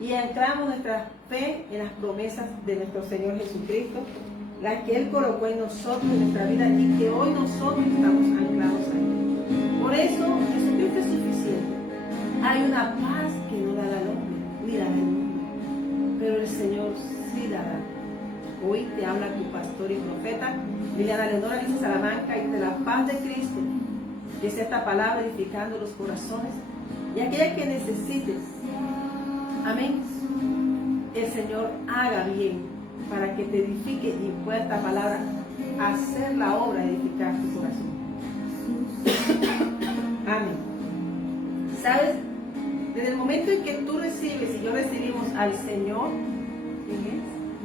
y anclamos nuestra fe en las promesas de nuestro Señor Jesucristo, las que Él colocó en nosotros, en nuestra vida, y que hoy nosotros estamos anclados a Él. Por eso Jesucristo es suficiente. Hay una paz que no la da el hombre, ni la da el mundo, pero el Señor sí la da. Hoy te habla tu pastor y profeta Liliana Leonora Alicia Salamanca, y de la paz de Cristo, que sea esta palabra edificando los corazones y aquella que necesites. Amén. El Señor haga bien para que te edifique y pueda esta palabra hacer la obra de edificar tu corazón. Amén. ¿Sabes? Desde el momento en que tú recibes y yo recibimos al Señor,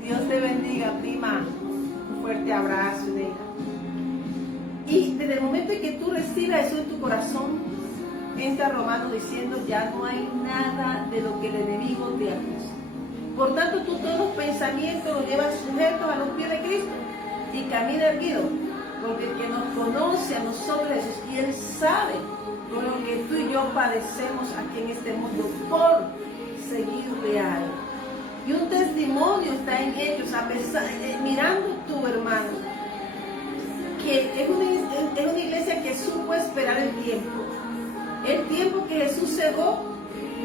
Dios te bendiga, prima. Un fuerte abrazo, nena. Y desde el momento en que tú recibas eso en tu corazón, entra Romano diciendo: ya no hay nada de lo que el enemigo te acusa. Por tanto, tú todos los pensamientos los llevas sujetos a los pies de Cristo y camina erguido, porque el que nos conoce a nosotros Jesús, y Él sabe por lo que tú y yo padecemos aquí en este mundo por seguirle a Él. Y un testimonio está en ellos, a pesar, mirando tú, hermano, que es una iglesia que supo esperar el tiempo que Jesús cerró.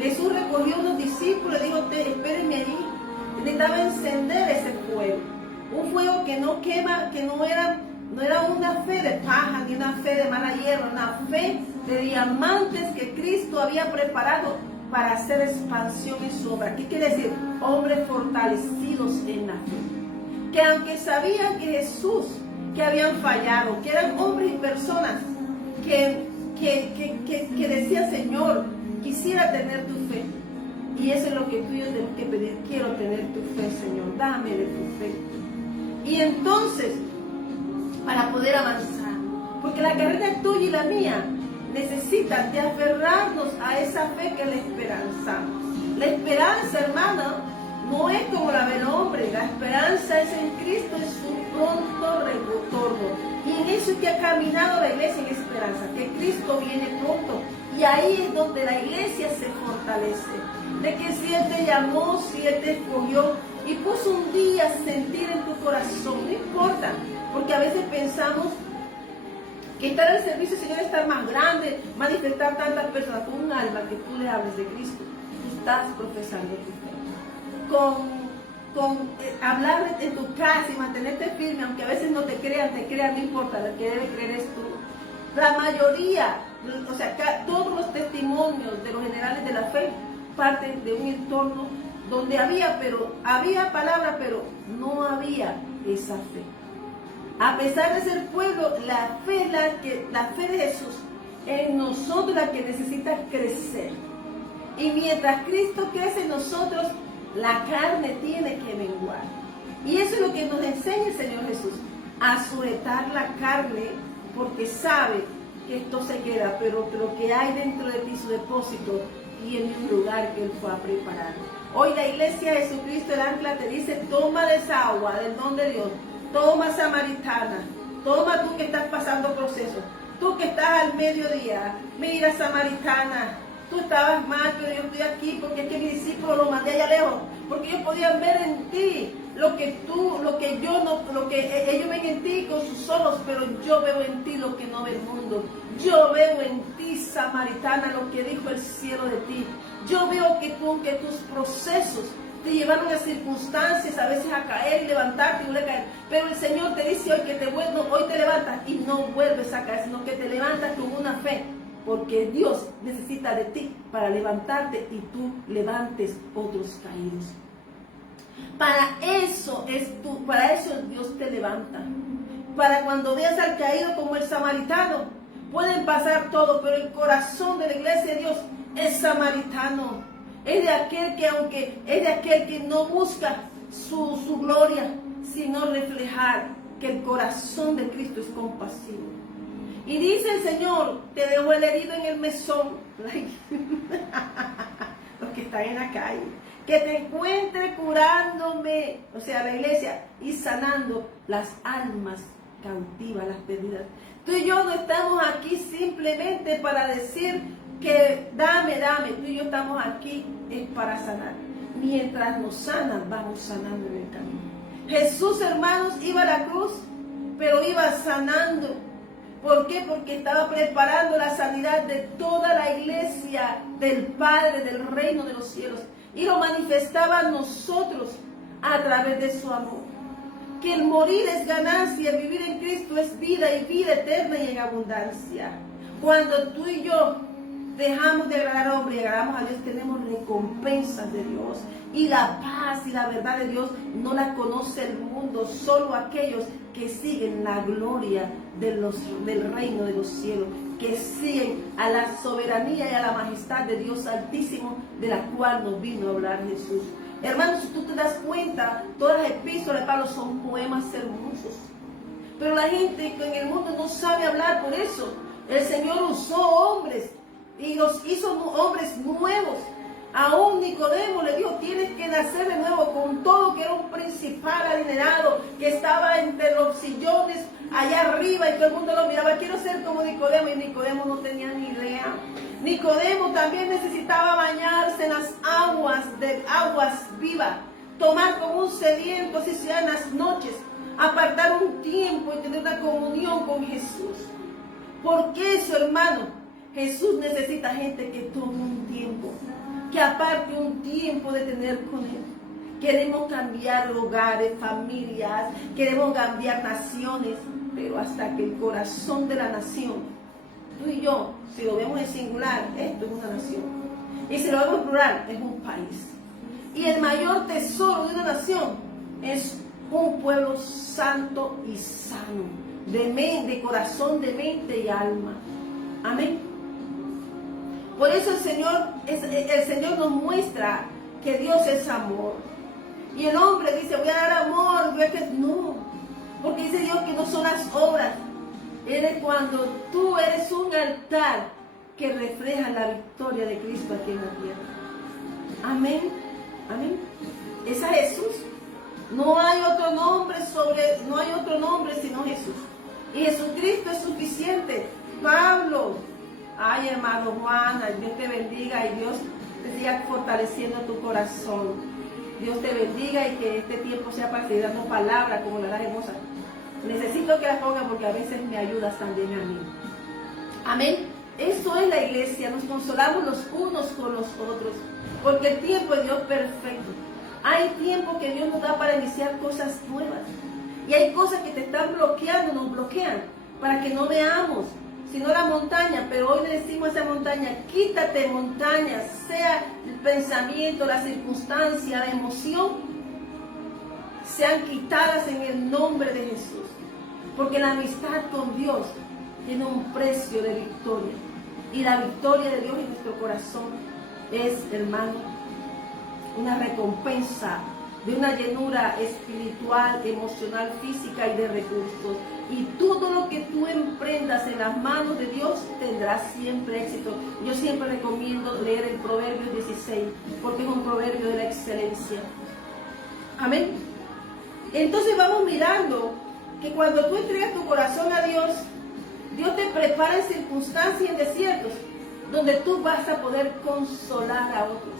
Jesús recogió unos discípulos y dijo: espérenme allí. Necesitaba encender ese fuego, un fuego que no quema, que no era una fe de paja ni una fe de mala hierba, una fe de diamantes que Cristo había preparado para hacer expansión en su obra. ¿Qué quiere decir? Hombres fortalecidos en la fe, que aunque sabían que Jesús, que habían fallado, que eran hombres y personas que decían: Señor, quisiera tener tu fe. Y eso es lo que tú y yo tenemos que pedir: quiero tener tu fe, Señor, dame de tu fe. Y entonces, para poder avanzar, porque la carrera tuya y la mía necesitan de aferrarnos a esa fe que es la esperanza. La esperanza, hermano, no es como la del hombre. La esperanza es en Cristo, en su pronto retorno. Y en eso es que ha caminado la iglesia, en esperanza, que Cristo viene pronto. Y ahí es donde la iglesia se fortalece. De que si Él te llamó, si Él te escogió y puso un día sentir en tu corazón, no importa, porque a veces pensamos que estar al servicio del Señor es estar más grande, manifestar tantas personas. Con un alma que tú le hables de Cristo, tú estás profesando tu fe. Con hablar en tu casa y mantenerte firme, aunque a veces no te crean, no importa, lo que debe creer es tú. La mayoría, o sea, todos los testimonios de los generales de la fe parten de un entorno donde había palabra, pero no había esa fe. A pesar de ser pueblo, la fe de Jesús en nosotros la que necesita crecer. Y mientras Cristo crece en nosotros, la carne tiene que menguar. Y eso es lo que nos enseña el Señor Jesús, a sujetar la carne, porque sabe que esto se queda, pero lo que hay dentro de ti, su depósito, tiene un lugar que Él fue a preparar. Hoy la iglesia de Jesucristo, el ancla, te dice: toma de esa agua del don de Dios. Toma, samaritana, toma tú que estás pasando procesos, tú que estás al mediodía. Mira, samaritana, tú estabas mal, pero yo estoy aquí porque es que mis discípulos los mandé allá lejos, porque ellos podían ver en ti lo que ellos ven en ti con sus ojos, pero yo veo en ti lo que no ve el mundo. Yo veo en ti, samaritana, lo que dijo el cielo de ti. Yo veo que tus procesos te llevaron a circunstancias, a veces a caer y levantarte y volver a caer. Pero el Señor te dice hoy que hoy te levantas y no vuelves a caer, sino que te levantas con una fe. Porque Dios necesita de ti para levantarte y tú levantes otros caídos. Para eso Dios te levanta. Para cuando veas al caído como el samaritano, pueden pasar todo, pero el corazón de la iglesia de Dios es samaritano. Es de aquel que no busca su gloria, sino reflejar que el corazón de Cristo es compasivo. Y dice el Señor: te dejo el herido en el mesón. Los que están en la calle, que te encuentre curándome, o sea, la iglesia, y sanando las almas cautivas, las perdidas. Tú y yo no estamos aquí simplemente para decir que dame, tú y yo estamos aquí es para sanar. Mientras nos sanan, vamos sanando en el camino. Jesús, hermanos, iba a la cruz, pero iba sanando. ¿Por qué? Porque estaba preparando la sanidad de toda la iglesia del Padre, del reino de los cielos. Y lo manifestaba a nosotros a través de su amor. Que el morir es ganancia, vivir en Cristo es vida y vida eterna y en abundancia. Cuando tú y yo dejamos de agradar al hombre y agradamos a Dios, tenemos recompensas de Dios. Y la paz y la verdad de Dios no la conoce el mundo, solo aquellos que siguen la gloria del reino de los cielos, que siguen a la soberanía y a la majestad de Dios Altísimo, de la cual nos vino a hablar Jesús. Hermanos, si tú te das cuenta, todas las epístolas de Pablo son poemas hermosos. Pero la gente en el mundo no sabe hablar, por eso el Señor usó hombres y los hizo hombres nuevos. A un Nicodemo le dijo, tienes que nacer de nuevo, con todo que era un principal adinerado, que estaba entre los sillones allá arriba y todo el mundo lo miraba. Quiero ser como Nicodemo, y Nicodemo no tenía ni idea. Nicodemo también necesitaba bañarse en las aguas vivas, tomar como un sediento, así sea en las noches, apartar un tiempo y tener una comunión con Jesús. ¿Por qué eso, hermano? Jesús necesita gente que tome un tiempo, que aparte un tiempo de tener con Él. Queremos cambiar hogares, familias, queremos cambiar naciones, pero hasta que el corazón de la nación, tú y yo, si lo vemos en singular, esto es una nación. Y si lo vemos en plural, es un país. Y el mayor tesoro de una nación es un pueblo santo y sano, de corazón, de mente y alma. Amén. Por eso el Señor nos muestra que Dios es amor. Y el hombre dice, voy a dar amor. No, porque dice Dios que no son las obras. Es cuando tú eres un altar que refleja la victoria de Cristo aquí en la tierra. Amén. Amén. Es a Jesús. No hay otro nombre sino Jesús. Y Jesucristo es suficiente. Pablo, ay hermano Juan, Dios te bendiga y Dios te siga fortaleciendo tu corazón. Dios te bendiga y que este tiempo sea para seguir dando palabras como la hermosa. Necesito que las ponga porque a veces me ayudas también a mí. Amén. Esto es la iglesia, nos consolamos los unos con los otros, porque el tiempo es Dios perfecto. Hay tiempo que Dios nos da para iniciar cosas nuevas. Y hay cosas que te están bloqueando, nos bloquean, para que no veamos, sino la montaña. Pero hoy le decimos a esa montaña, quítate montaña, sea el pensamiento, la circunstancia, la emoción, sean quitadas en el nombre de Jesús. Porque la amistad con Dios tiene un precio de victoria. Y la victoria de Dios en nuestro corazón es, hermano, una recompensa de una llenura espiritual, emocional, física y de recursos. Y todo lo que tú emprendas en las manos de Dios tendrá siempre éxito. Yo siempre recomiendo leer el Proverbio 16, porque es un proverbio de la excelencia. Amén. Entonces vamos mirando que cuando tú entregas tu corazón a Dios, Dios te prepara en circunstancias y en desiertos donde tú vas a poder consolar a otros.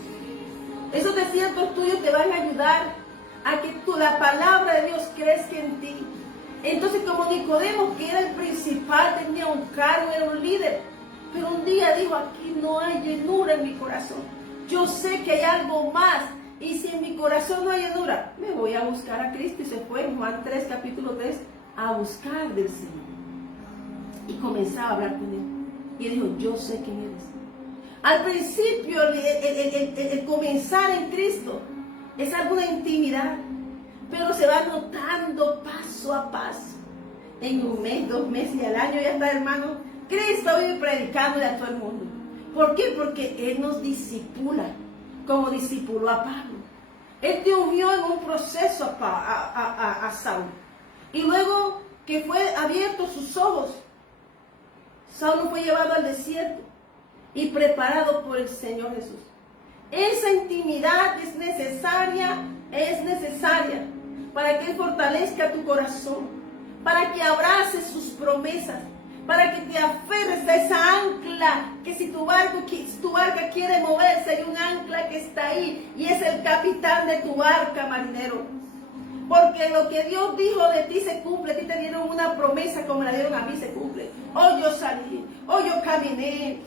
Esos desiertos tuyos te van a ayudar a que la palabra de Dios crezca en ti. Entonces, como Nicodemo, que era el principal, tenía un cargo, era un líder, pero un día dijo, aquí no hay llenura en mi corazón. Yo sé que hay algo más, y si en mi corazón no hay llenura, me voy a buscar a Cristo. Y se fue en Juan 3, capítulo 3, a buscar del Señor. Y comenzaba a hablar con Él. Y él dijo, yo sé quién eres. Al principio, el comenzar en Cristo es alguna intimidad, pero se va notando paso a paso. En un mes, 2 meses y al año ya está, hermano. Cristo vive predicándole a todo el mundo. ¿Por qué? Porque Él nos discipula, como discipuló a Pablo. Él te ungió en un proceso a Saúl. Y luego que fue abierto sus ojos, Saulo fue llevado al desierto y preparado por el Señor Jesús. Esa intimidad es necesaria para que Él fortalezca tu corazón, para que abraces sus promesas, para que te aferres a esa ancla, que si tu barca quiere moverse, hay un ancla que está ahí y es el capitán de tu barca, marinero. Porque lo que Dios dijo de ti se cumple. A ti te dieron una promesa como la dieron a mí, se cumple. Hoy yo salí, hoy yo caminé,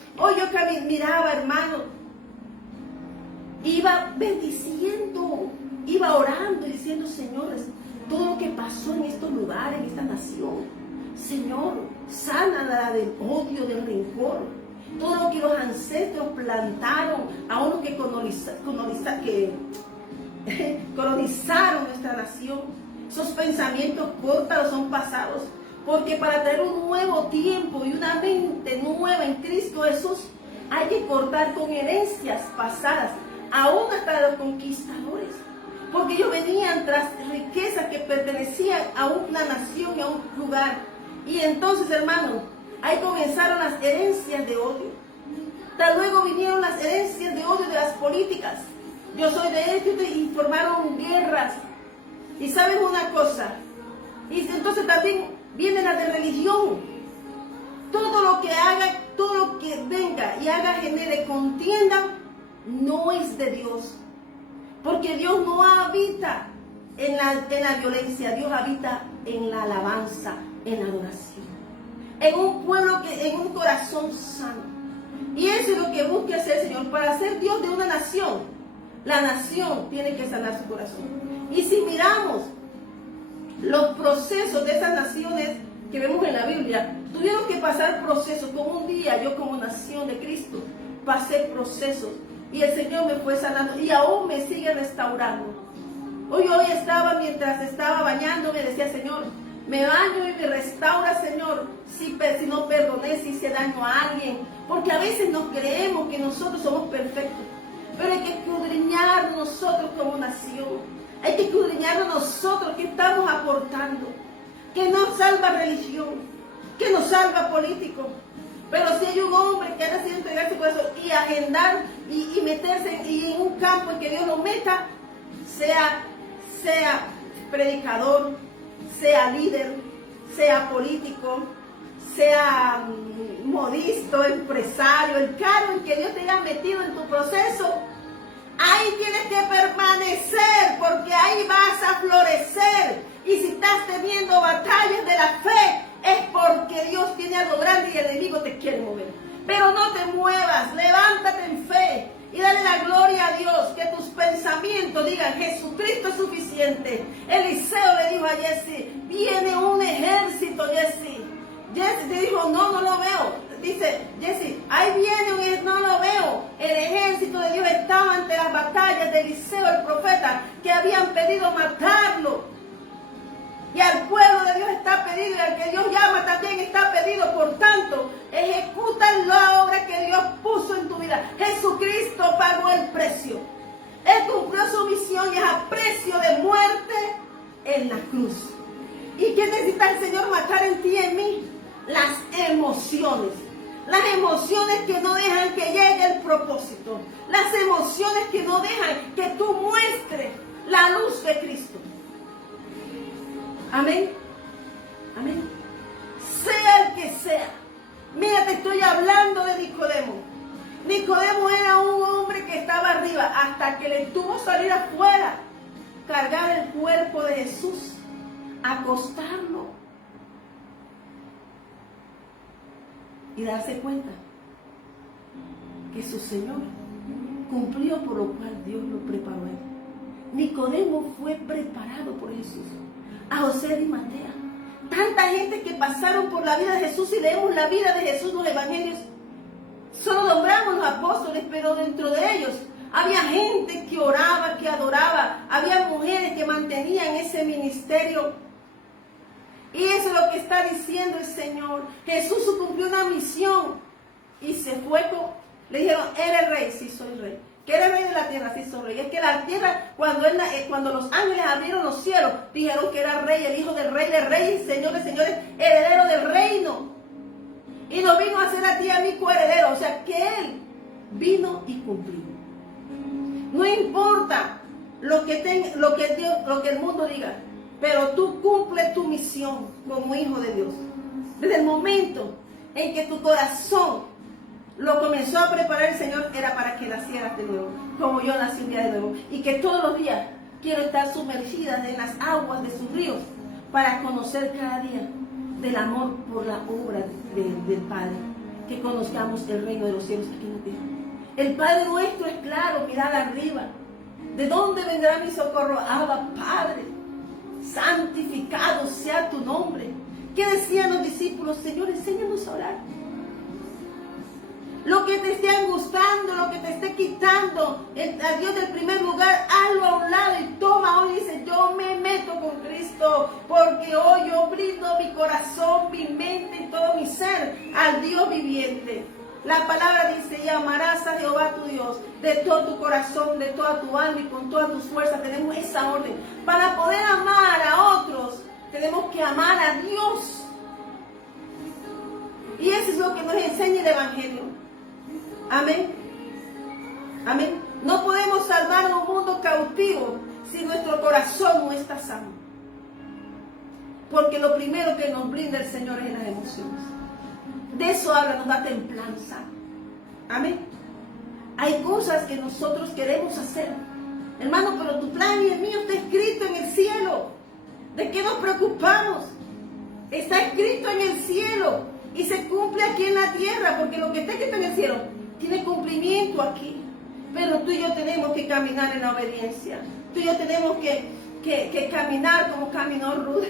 miraba, hermano. Iba bendiciendo, iba orando y diciendo, señores, todo lo que pasó en estos lugares, en esta nación, Señor, sánala del odio, del rencor. Todo lo que los ancestros plantaron, a unos que colonizaron nuestra nación. Esos pensamientos córtalos son pasados, porque para traer un nuevo tiempo y una mente nueva en Cristo Jesús hay que cortar con herencias pasadas, aún hasta los conquistadores, porque ellos venían tras riquezas que pertenecían a una nación y a un lugar. Y entonces, hermanos, ahí comenzaron las herencias de odio. Luego vinieron las herencias de odio de las políticas. Yo soy de esto y formaron guerras. Y saben una cosa, y entonces también viene la de religión. Todo lo que haga, todo lo que venga y haga, genere contienda, no es de Dios. Porque Dios no habita en la violencia, Dios habita en la alabanza, en la adoración. En un pueblo, en un corazón sano. Y eso es lo que busca hacer el Señor. Para ser Dios de una nación, la nación tiene que sanar su corazón. Y si miramos los procesos de esas naciones que vemos en la Biblia, tuvieron que pasar procesos. Como un día yo, como nación de Cristo, pasé procesos. Y el Señor me fue sanando y aún me sigue restaurando. Hoy mientras estaba bañándome, decía, Señor, me baño y me restaura, Señor, si no perdoné, si hice daño a alguien. Porque a veces nos creemos que nosotros somos perfectos. Pero hay que escudriñar nosotros como nación. Hay que escudriñar nosotros que estamos aportando. Que no salva religión, que no salva político. Pero si hay un hombre que ha decidido entregar su corazón y agendar y meterse en un campo en que Dios lo meta, sea predicador, sea líder, sea político, sea modisto, empresario, el cargo en que Dios te haya metido en tu proceso, ahí tienes que permanecer, porque ahí vas a florecer. Y si estás teniendo batallas de la fe, es porque Dios tiene algo grande y el enemigo te quiere mover. Pero no te muevas, levántate en fe y dale la gloria a Dios, que tus pensamientos digan, Jesucristo es suficiente. Eliseo le dijo a Jesse, viene un ejército, Jesse. Jesse te dijo, no lo veo. Dice Jesse, ahí viene un ejército, no lo veo. El ejército de Dios estaba ante las batallas de Eliseo, el profeta, que habían pedido matarlo. Y al pueblo de Dios está pedido, y al que Dios llama también está pedido. Por tanto, ejecuta la obra que Dios puso en tu vida. Jesucristo pagó el precio. Él cumplió su misión y es a precio de muerte en la cruz. ¿Y qué necesita el Señor matar en ti y en mí? Las emociones. Las emociones que no dejan que llegue el propósito. Las emociones que no dejan que tú muestres la luz de Cristo. Amén. Amén. Sea el que sea. Mira, te estoy hablando de Nicodemo. Nicodemo era un hombre que estaba arriba hasta que le tuvo salir afuera, cargar el cuerpo de Jesús, acostarlo y darse cuenta que su Señor cumplió por lo cual Dios lo preparó a él. Nicodemo fue preparado por Jesús. A José de Arimatea. Tanta gente que pasaron por la vida de Jesús, y leemos la vida de Jesús en los evangelios. Solo nombramos los apóstoles, pero dentro de ellos había gente que oraba, que adoraba. Había mujeres que mantenían ese ministerio. Y eso es lo que está diciendo el Señor. Jesús cumplió una misión y se fue le dijeron, ¿eres rey? Sí, soy rey. ¿Que eres rey de la tierra? Sí, soy rey. Es que la tierra, cuando los ángeles abrieron los cielos, dijeron que era rey, el hijo del rey de reyes, señor de señores, heredero del reino. Y nos vino a hacer a ti y a mí coheredero. O sea, que él vino y cumplió. No importa lo que el mundo diga, pero tú cumples tu misión como hijo de Dios. Desde el momento en que tu corazón lo comenzó a preparar el Señor, era para que nacieras de nuevo, como yo nací un día de nuevo. Y que todos los días Quiero estar sumergida en las aguas de sus ríos para conocer cada día del amor por la obra del Padre. Que conozcamos el reino de los cielos aquí en la tierra. El Padre nuestro es claro, mirad arriba. ¿De dónde vendrá mi socorro? Abba, Padre, santificado sea tu nombre. ¿Qué decían los discípulos? Señor, enséñanos a orar. Lo que te esté angustiando, lo que te esté quitando a Dios del primer lugar, hazlo a un lado y toma hoy. Dice, yo me meto con Cristo porque hoy yo brindo mi corazón, mi mente y todo mi ser al Dios viviente. La palabra dice, y amarás a Jehová tu Dios de todo tu corazón, de toda tu alma y con todas tus fuerzas. Tenemos esa orden. Para poder amar a otros, tenemos que amar a Dios. Y eso es lo que nos enseña el Evangelio. Amén. Amén. No podemos salvar a un mundo cautivo si nuestro corazón no está sano. Porque lo primero que nos brinda el Señor es las emociones. De eso habla, nos da templanza. Amén. Hay cosas que nosotros queremos hacer. Hermano, pero tu plan y el mío está escrito en el cielo. ¿De qué nos preocupamos? Está escrito en el cielo y se cumple aquí en la tierra, porque lo que está escrito en el cielo tiene cumplimiento aquí. Pero tú y yo tenemos que caminar en la obediencia. Tú y yo tenemos que caminar como caminó Ruth.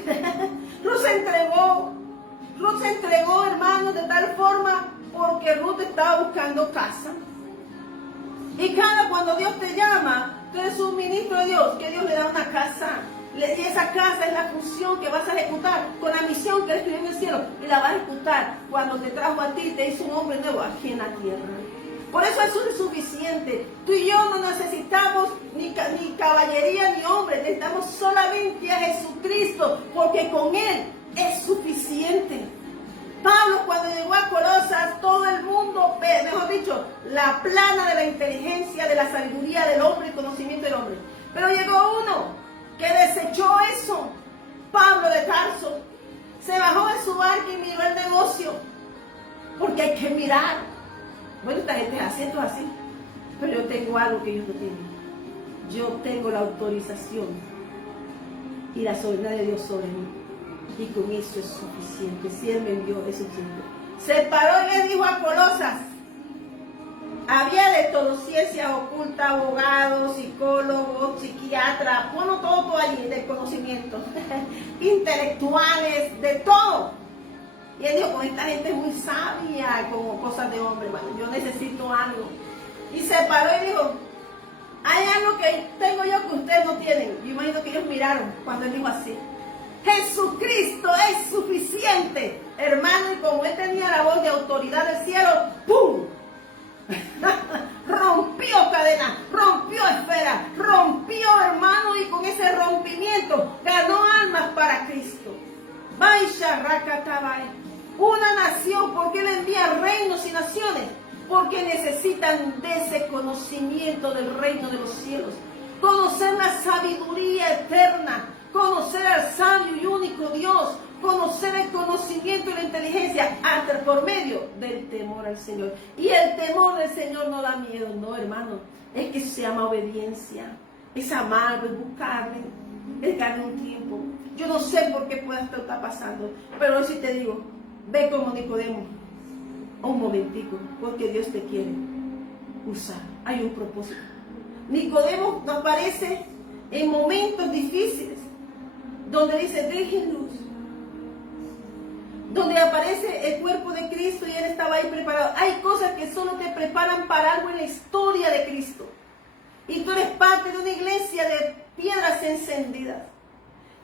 Ruth se entregó, hermano, de tal forma porque Ruth estaba buscando casa. Y cuando Dios te llama, tú eres un ministro de Dios, que Dios le da una casa. Y esa casa es la función que vas a ejecutar con la misión que Él escribió en el cielo. Y la vas a ejecutar cuando te trajo a ti, te hizo un hombre nuevo aquí en la tierra. Por eso eso es suficiente. Tú y yo no necesitamos ni caballería ni hombre. Necesitamos solamente a Jesucristo, porque con Él es suficiente. Pablo, cuando llegó a Colosas, todo el mundo, mejor dicho, la plana de la inteligencia, de la sabiduría del hombre, el conocimiento del hombre. Pero llegó uno que desechó eso. Pablo de Tarso se bajó de su barca y miró el negocio, porque hay que mirar. Bueno, esta gente es así, esto es así, pero yo tengo algo que ellos no tienen. Yo tengo la autorización y la soberanía de Dios sobre mí, y con eso es suficiente. Si Él me envió, es suficiente. Se paró y le dijo a Colosas, había de todo, ciencia oculta, abogados, psicólogos, psiquiatras, bueno, todo allí, de conocimiento, intelectuales, de todo. Y él dijo, con esta gente es muy sabia, como cosas de hombre, bueno, yo necesito algo. Y se paró y dijo, hay algo que tengo yo que ustedes no tienen. Yo imagino que ellos miraron cuando él dijo así. Jesucristo es suficiente, hermano, y como él tenía la voz de autoridad del cielo, ¡pum! Rompió cadenas, rompió esferas, rompió, hermano, y con ese rompimiento ganó almas para Cristo. Una nación, porque Él envía reinos y naciones, porque necesitan de ese conocimiento del reino de los cielos, conocer la sabiduría eterna, conocer al sabio y único Dios, conocer el conocimiento y la inteligencia hasta por medio del temor al Señor. Y el temor del Señor no da miedo, no, hermano, es que se llama obediencia, es amarlo, es buscarle, es darle un tiempo. Yo no sé por qué pueda estar pasando, pero hoy sí te digo, ve como Nicodemo, un momentico, porque Dios te quiere usar, hay un propósito. Nicodemo nos aparece en momentos difíciles, donde dice, déjenlos, donde aparece el cuerpo de Cristo y Él estaba ahí preparado. Hay cosas que solo te preparan para algo en la historia de Cristo. Y tú eres parte de una iglesia de piedras encendidas.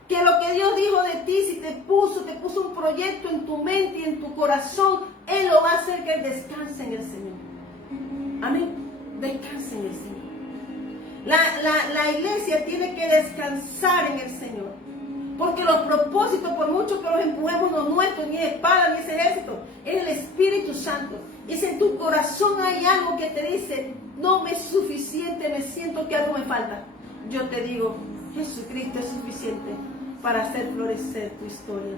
Que lo que Dios dijo de ti, si te puso un proyecto en tu mente y en tu corazón, Él lo va a hacer que descanse en el Señor. Amén. Descanse en el Señor. La iglesia tiene que descansar en el Señor. Porque los propósitos, por mucho que los empujemos, no nuestros, ni espada, ni ese ejército, es el Espíritu Santo. Y si en tu corazón hay algo que te dice, no me es suficiente, me siento que algo me falta, yo te digo, Jesucristo es suficiente para hacer florecer tu historia.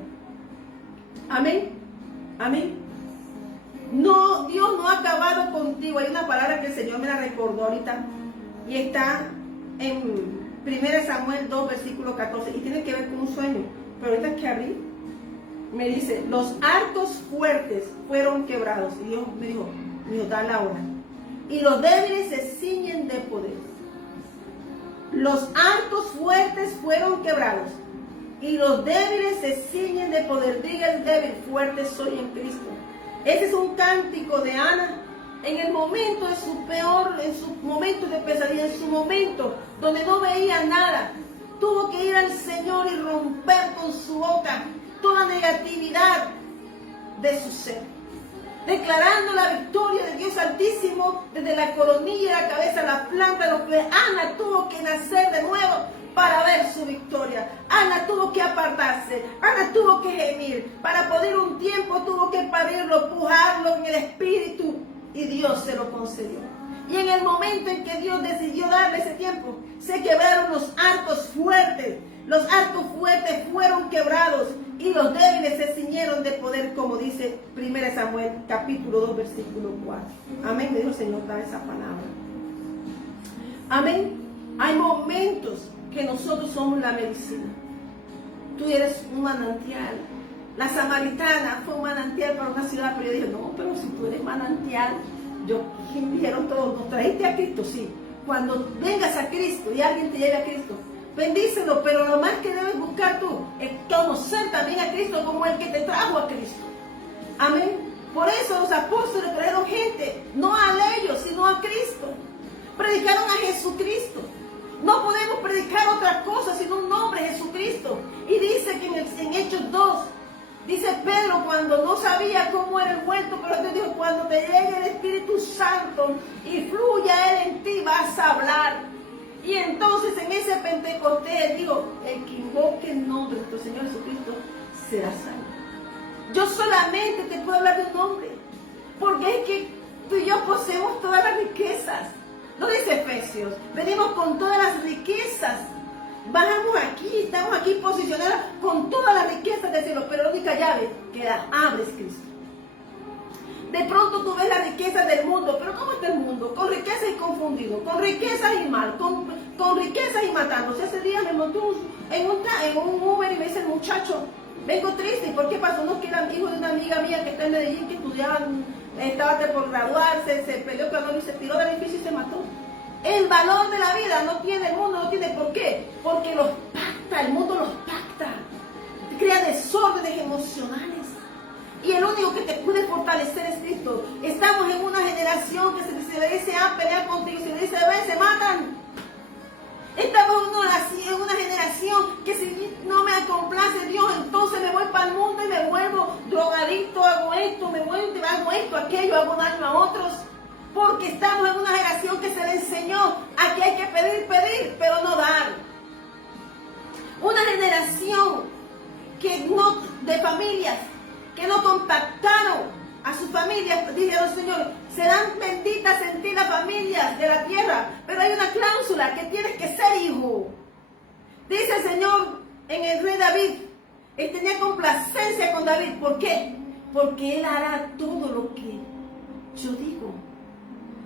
Amén. Amén. No, Dios no ha acabado contigo. Hay una palabra que el Señor me la recordó ahorita y está en 1 Samuel 2, versículo 14, y tiene que ver con un sueño, pero ahorita que abrí, me dice, los hartos fuertes fueron quebrados, y Dios me dijo, da la hora, y los débiles se ciñen de poder. Los hartos fuertes fueron quebrados, y los débiles se ciñen de poder. Diga el débil, fuerte soy en Cristo. Ese es un cántico de Ana. En el momento de su peor, en su momento de pesadilla, en su momento donde no veía nada, tuvo que ir al Señor y romper con su boca toda negatividad de su ser, declarando la victoria de Dios Altísimo desde la coronilla de la cabeza a la planta de los pies. Ana tuvo que nacer de nuevo para ver su victoria. Ana tuvo que apartarse, Ana tuvo que gemir, para poder un tiempo tuvo que parirlo, pujarlo en el espíritu, y Dios se lo concedió. Y en el momento en que Dios decidió darle ese tiempo, se quebraron los hartos fuertes. Los hartos fuertes fueron quebrados y los débiles se ciñeron de poder, como dice 1 Samuel capítulo 2 versículo 4. Amén, me dijo el Señor, da esa palabra. Amén. Hay momentos que nosotros somos la medicina. Tú eres un manantial. La samaritana fue un manantial para una ciudad, pero yo dije, no, pero si tú eres manantial, dijeron todos, ¿nos trajiste a Cristo? Sí. Cuando vengas a Cristo y alguien te lleve a Cristo, bendícelo, pero lo más que debes buscar tú es conocer también a Cristo como el que te trajo a Cristo. Amén. Por eso los apóstoles trajeron gente, no a ellos, sino a Cristo. Predicaron a Jesucristo. No podemos predicar otra cosa sino un nombre, Jesucristo. Y dice que en Hechos 2, dice Pedro, cuando no sabía cómo era el vuelto, pero te dijo, cuando te llegue el Espíritu Santo y fluya Él en ti, vas a hablar. Y entonces en ese Pentecostés dijo, el que invoque el nombre de nuestro Señor Jesucristo será salvo. Yo solamente te puedo hablar de un nombre, porque es que tú y yo poseemos todas las riquezas. No dice Efesios, venimos con todas las riquezas. Bajamos aquí, estamos aquí posicionados con todas las riquezas del cielo, pero la única llave que la abre es Cristo. De pronto tú ves las riquezas del mundo, pero ¿cómo está el mundo? Con riquezas y confundido, con riquezas y mal, con riquezas y matándose. Ese día me montó en un Uber y me dice el muchacho, vengo triste. ¿Y por qué pasó? No, que era hijo de una amiga mía que está en Medellín, que estaba por graduarse, se peleó con él y se tiró del edificio y se mató. El valor de la vida no tiene el mundo, no tiene por qué. Porque los pacta, el mundo los pacta. Crea desórdenes emocionales. Y el único que te puede fortalecer es Cristo. Estamos en una generación que se le dice, pelea contigo, se le dice, ven, se matan. Estamos en una generación que si no me complace Dios, entonces me voy para el mundo y me vuelvo drogadicto, hago esto, hago esto, aquello, hago daño a otros. Porque estamos en una generación que se le enseñó a que hay que pedir, pero no dar. Una generación de familias que no contactaron a sus familias, dice el Señor, serán benditas en ti las familias de la tierra, pero hay una cláusula que tienes que ser hijo. Dice el Señor en el rey David, él tenía complacencia con David. ¿Por qué? Porque él hará todo lo que yo digo.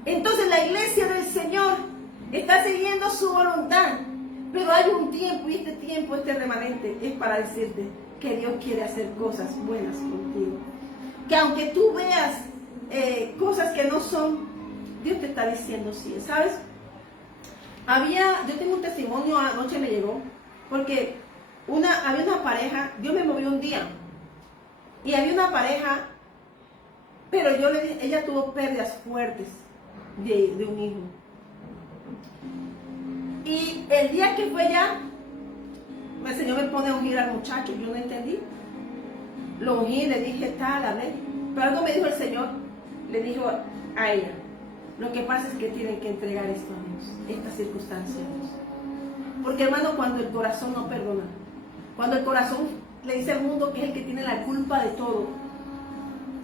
Entonces la iglesia del Señor está siguiendo su voluntad, pero hay un tiempo, y este tiempo, este remanente, es para decirte que Dios quiere hacer cosas buenas contigo. Que aunque tú veas cosas que no son, Dios te está diciendo sí, ¿sabes? Yo tengo un testimonio, anoche me llegó, porque había una pareja, Dios me movió un día, y había una pareja, pero yo le dije, ella tuvo pérdidas fuertes de un hijo. Y el día que fue allá, el Señor me pone a ungir al muchacho, yo no entendí. Lo ungí, le dije tal, a ver. Pero algo me dijo el Señor, le dijo a ella, lo que pasa es que tienen que entregar esto a Dios, estas circunstancias a Dios. Porque hermano, cuando el corazón no perdona, cuando el corazón le dice al mundo que es el que tiene la culpa de todo,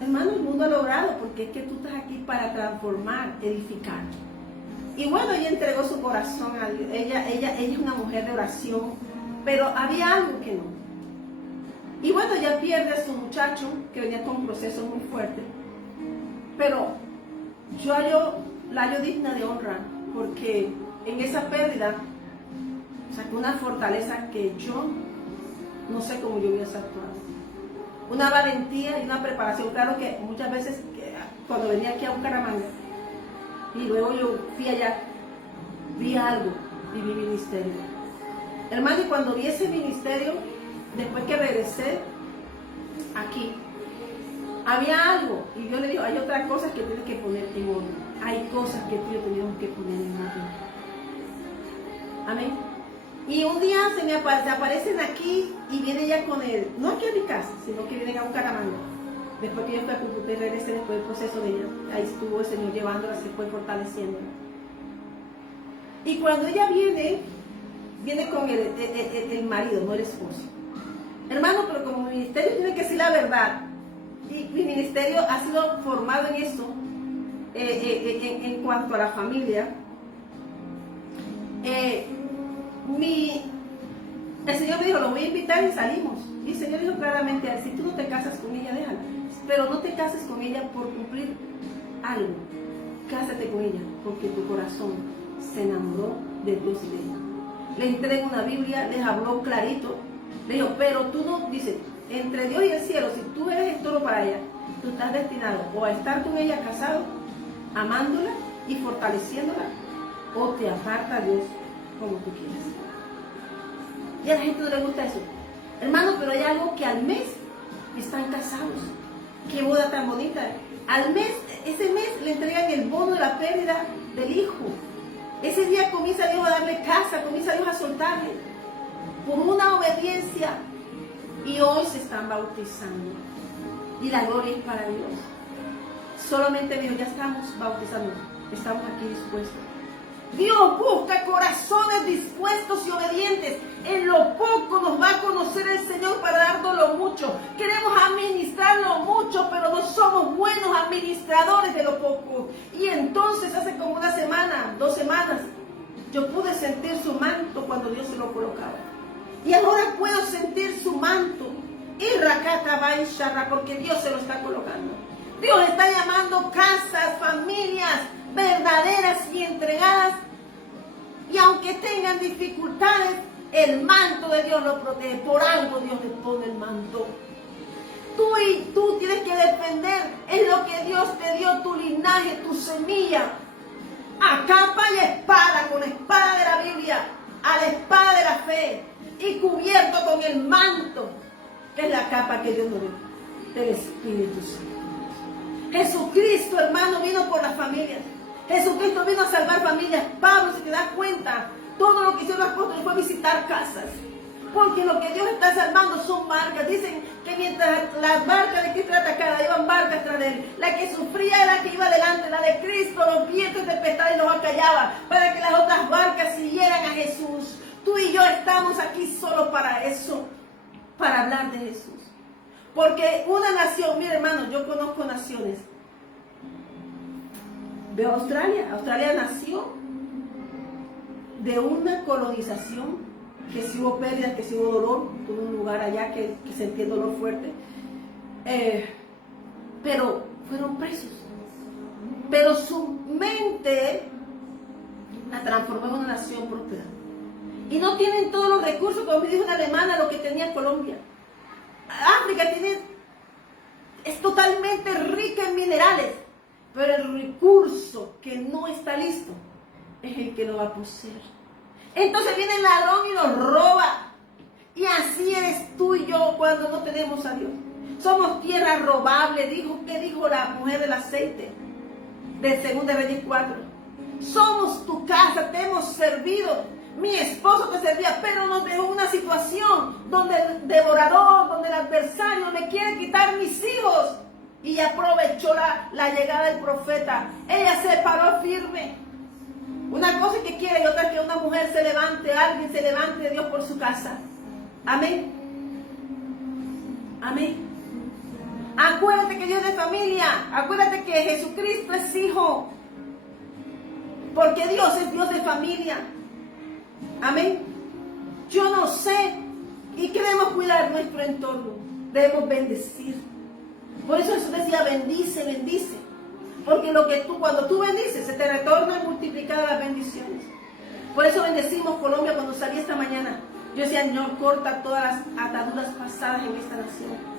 hermano, el mundo ha logrado, porque es que tú estás aquí para transformar, edificar. Y bueno, ella entregó su corazón a Dios. Ella es una mujer de oración, pero había algo que no. Y bueno, ella pierde a su muchacho, que venía con un proceso muy fuerte. Pero la hallo digna de honra, porque en esa pérdida O sea, una fortaleza que yo no sé cómo yo hubiese actuado. Una valentía y una preparación. Claro que muchas veces cuando venía aquí a Bucaramanga y luego yo fui allá, vi algo y vi ministerio. Hermano, y cuando vi ese ministerio, después que regresé aquí, había algo. Y yo le digo, hay otras cosas que tienes que poner en orden. Hay cosas que tú y yo tenemos que poner en orden. Amén. Y un día se aparecen aquí y vienen ya con él, no aquí a mi casa, sino que vienen a Bucaramanga. Después que yo fui a Cúcuta y regresé después del proceso de ella, ahí estuvo el Señor llevándola, se fue fortaleciéndola. Y cuando ella viene con el marido, no el esposo. Hermano, pero como mi ministerio tiene que decir la verdad, y mi ministerio ha sido formado en esto, en cuanto a la familia, el Señor me dijo, lo voy a invitar y salimos. Y el Señor dijo claramente, si tú no te casas con ella, déjala. Pero no te cases con ella por cumplir algo. Cásate con ella porque tu corazón se enamoró de Dios y de ella. Le entregó una Biblia, les habló clarito. Le dijo, pero tú no, dice, entre Dios y el cielo, si tú eres el toro para ella, tú estás destinado o a estar con ella casado, amándola y fortaleciéndola, o te aparta a Dios como tú quieras. Y a la gente no le gusta eso. Hermano, pero hay algo que al mes están casados. Qué boda tan bonita. Al mes, ese mes le entregan el bono de la pérdida del hijo. Ese día comienza Dios a darle casa, comienza Dios a soltarle. Por una obediencia. Y hoy se están bautizando. Y la gloria es para Dios. Solamente Dios, ya estamos bautizando. Estamos aquí dispuestos. Dios busca corazones dispuestos y obedientes. En lo poco nos va a conocer el Señor para darnos lo mucho. Queremos administrar lo mucho, pero no somos buenos administradores de lo poco. Y entonces hace como una semana, 2 semanas, yo pude sentir su manto cuando Dios se lo colocaba. Y ahora puedo sentir su manto. Y Rakata Baisharra, porque Dios se lo está colocando. Dios está llamando casas, familias verdaderas y entregadas. Y aunque tengan dificultades, el manto de Dios lo protege. Por algo Dios le pone el manto. Tú tienes que defender. Es lo que Dios te dio, tu linaje, tu semilla. A capa y espada, con la espada de la Biblia, a la espada de la fe. Y cubierto con el manto, que es la capa que Dios nos dio, del Espíritu Santo. Jesucristo, hermano, vino por las familias. Jesucristo vino a salvar familias. Pablo, si te das cuenta, todo lo que hicieron los apóstoles fue visitar casas. Porque lo que Dios está salvando son barcas. Dicen que mientras las barcas de Cristo eran atacadas, iban barcas tras de él. La que sufría era la que iba adelante. La de Cristo, los vientos de tempestad y los acallaba, para que las otras barcas siguieran a Jesús. Tú y yo estamos aquí solo para eso, para hablar de Jesús. Porque una nación, mire hermano, yo conozco naciones. Veo Australia. Australia nació de una colonización, que sí hubo pérdidas, que sí hubo dolor. Tuvo un lugar allá que sentía dolor fuerte. Pero fueron presos. Pero su mente la transformó en una nación próspera. Y no tienen todos los recursos, como me dijo una alemana, lo que tenía Colombia. África es totalmente rica en minerales, pero el recurso que no está listo es el que lo va a poseer. Entonces viene el ladrón y nos roba. Y así eres tú y yo cuando no tenemos a Dios. Somos tierra robable, ¿qué dijo la mujer del aceite? De 2 Reyes 4. Somos tu casa, te hemos servido. Mi esposo te servía, pero nos dejó una situación donde el devorador, donde el adversario me quiere quitar mis hijos. Y aprovechó la llegada del profeta. Ella se paró firme. Una cosa es que quiere y otra es que una mujer se levante, alguien se levante de Dios por su casa. Amén. Amén. Acuérdate que Dios es de familia. Acuérdate que Jesucristo es hijo. Porque Dios es Dios de familia. Amén. Yo no sé. Y queremos cuidar nuestro entorno. Debemos bendecir. Por eso Jesús decía, bendice, bendice. Porque cuando tú bendices, se te retornan multiplicadas las bendiciones. Por eso bendecimos Colombia cuando salí esta mañana. Yo decía, Señor, corta todas las ataduras pasadas en esta nación.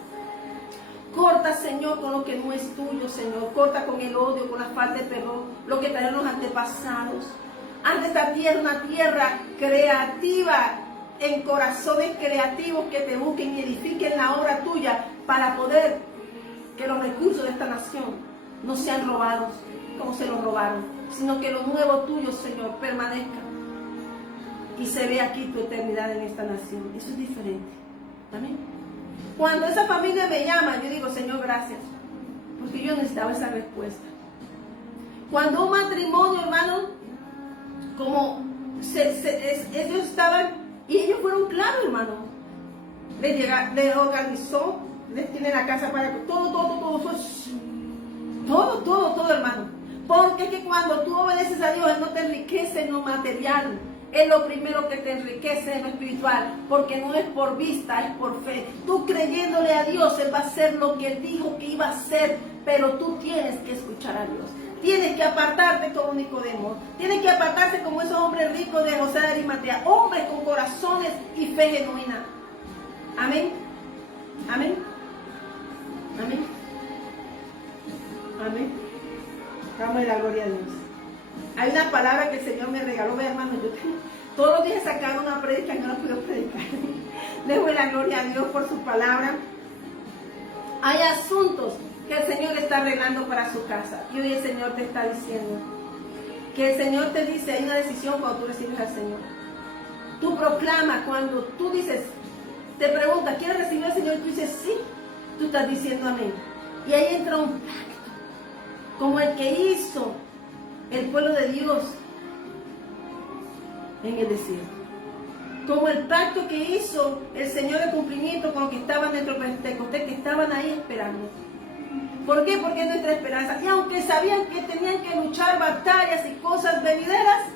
Corta, Señor, con lo que no es tuyo, Señor. Corta con el odio, con la falta de perdón, lo que trajeron los antepasados. Haz de esta tierra una tierra creativa, en corazones creativos que te busquen y edifiquen la obra tuya para poder que los recursos de esta nación no sean robados como se los robaron, sino que lo nuevo tuyo, Señor, permanezca y se ve aquí tu eternidad en esta nación. Eso es diferente. Amén. Cuando esa familia me llama, yo digo, Señor, gracias, porque yo necesitaba esa respuesta. Cuando un matrimonio, hermano, como ellos estaban, y ellos fueron claros, hermano, les organizó, les tiene la casa para todo, hermano. Porque es que cuando tú obedeces a Dios, Él no te enriquece en lo material. Es lo primero que te enriquece en lo espiritual, porque no es por vista, es por fe. Tú creyéndole a Dios, Él va a hacer lo que Él dijo que iba a hacer, pero tú tienes que escuchar a Dios. Tienes que apartarte como Nicodemo, tienes que apartarse como esos hombres ricos de José de Arimatea, hombres con corazones y fe genuina. Amén, amén, amén, amén. Damos la gloria a Dios. Hay una palabra que el Señor me regaló, hermano. Yo todos los días sacaba una predica y no la puedo predicar. Dejo la gloria a Dios por su palabra. Hay asuntos que el Señor está arreglando para su casa. Y hoy el Señor te está diciendo que el Señor te dice, hay una decisión cuando tú recibes al Señor. Tú proclamas cuando tú dices, te preguntas, ¿quieres recibir al Señor? Y tú dices, sí. Tú estás diciendo amén. Y ahí entra un pacto, como el que hizo el pueblo de Dios en el desierto. Como el pacto que hizo el Señor de cumplimiento con los que estaban dentro de Pentecostés, que estaban ahí esperando. ¿Por qué? Porque es nuestra esperanza. Y aunque sabían que tenían que luchar batallas y cosas venideras,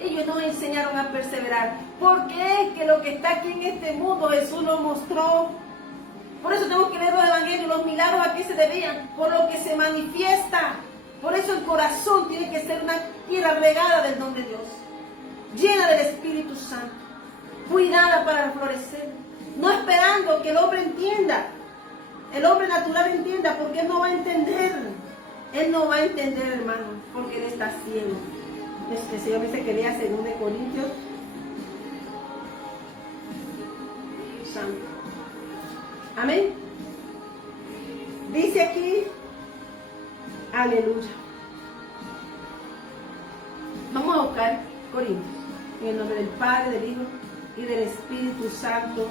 ellos nos enseñaron a perseverar. Porque es que lo que está aquí en este mundo Jesús lo mostró. Por eso tenemos que leer los evangelios, los milagros a qué se debían, por lo que se manifiesta. Por eso el corazón tiene que ser una tierra regada del don de Dios, llena del Espíritu Santo, cuidada para florecer, no esperando que el hombre entienda, el hombre natural entienda, porque él no va a entender. Él no va a entender, hermano, porque él está ciego. El Señor dice que lea 2 Corintios. Santo. Amén. Dice aquí, aleluya. Vamos a buscar Corintios, en el nombre del Padre, del Hijo y del Espíritu Santo.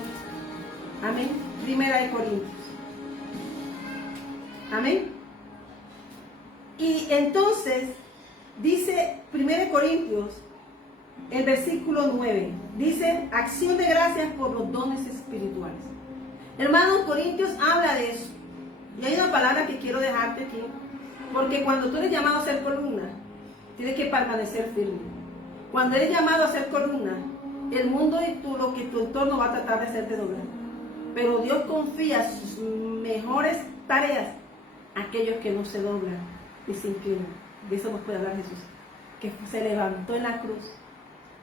Amén. Primera de Corintios. Amén. Y entonces dice 1 Corintios, el versículo 9, dice, acción de gracias por los dones espirituales. Hermanos, Corintios habla de eso. Y hay una palabra que quiero dejarte aquí, porque cuando tú eres llamado a ser columna, tienes que permanecer firme. Cuando eres llamado a ser columna, el mundo y tú, lo que tu entorno va a tratar de hacerte doblar. Pero Dios confía sus mejores tareas a aquellos que no se doblan y se inclinan. De eso nos puede hablar Jesús, que se levantó en la cruz,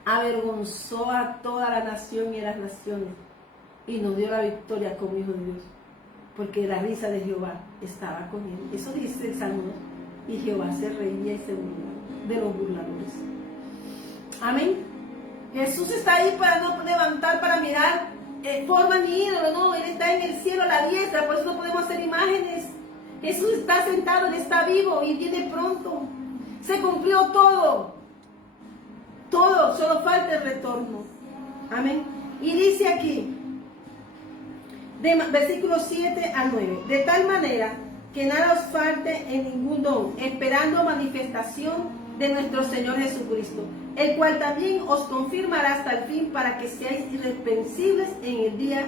avergonzó a toda la nación y a las naciones, y nos dio la victoria como hijo de Dios, porque la risa de Jehová estaba con él. Eso dice el Salmo 2, y Jehová se reía y se burlaba de los burladores. Amén. Jesús está ahí para no levantar, para mirar forma ni ídolo, no, Él está en el cielo a la diestra, por eso no podemos hacer imágenes. Jesús está sentado, Él está vivo y viene pronto. Se cumplió todo, solo falta el retorno. Amén. Y dice aquí, versículos 7 al 9, de tal manera que nada os falte en ningún don, esperando manifestación de nuestro Señor Jesucristo, el cual también os confirmará hasta el fin, para que seáis irreprensibles en el día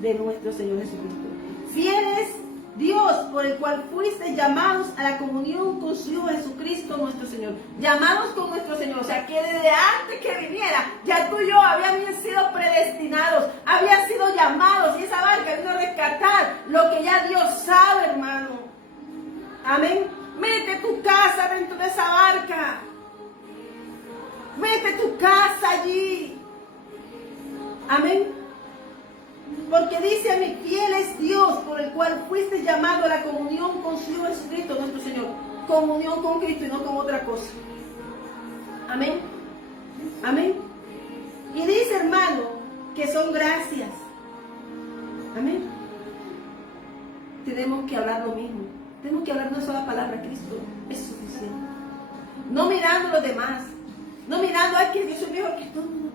de nuestro Señor Jesucristo. Fiel es Dios, por el cual fuisteis llamados a la comunión con su Hijo Jesucristo nuestro Señor. Llamados con nuestro Señor, o sea que desde antes que viniera, ya tú y yo habíamos sido predestinados, habían sido llamados, y esa barca vino a rescatar lo que ya Dios sabe, hermano. Amén. Mete tu casa dentro de esa barca. Mete tu casa Amén. Porque dice a mí, fiel es Dios por el cual fuiste llamado a la comunión con su Hijo Jesucristo, nuestro Señor. Comunión con Cristo y no con otra cosa. Amén. Amén. Y dice, hermano, que son gracias. Amén. Tenemos que hablar lo mismo. Tenemos que hablar una sola palabra. Cristo es suficiente. No mirando a los demás. No mirando a que yo soy mejor que